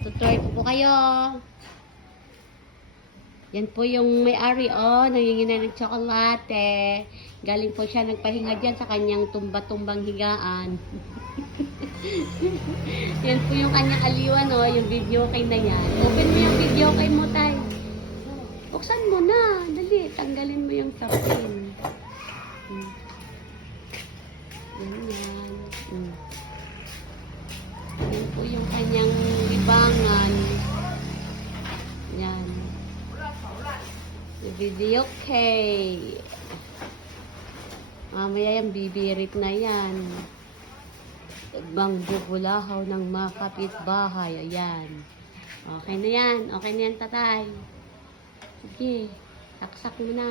Tutoy ko po kayo. Yan po yung may-ari, nangingi na ng tsokolate. Galing po siya nagpahinga dyan sa kanyang tumba-tumbang higaan. Yan po yung kanyang aliwan, yung video kay na yan. Open mo yung video kay mo, tay. Buksan mo na. Dali, tanggalin mo yung sapin. Yan. Yan po yung kanyang libangan. Yan. Video kay. Mamaya yung bibirit na yan. Bang bubulahaw ng mga kapitbahay. Ayan. Okay na yan. Okay na yan, tatay. Sige. Saksak mo na.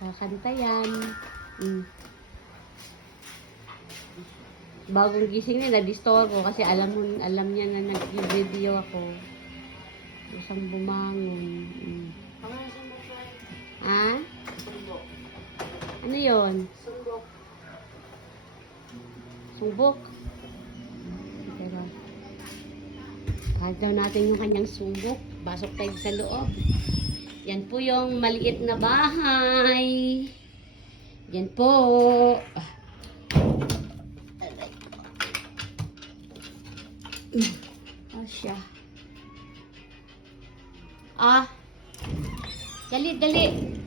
Kakanta yan. Bagong gising niya, na-disturbo kasi alam niya na nag-video ako. Isang bumangon. Ha? Ano yon? Sumbok. Sumbok? Pero, kahit daw natin yung kanyang sumbok, pasok tayo sa loob. Yan po yung maliit na bahay. Yan po. Siya. Dali.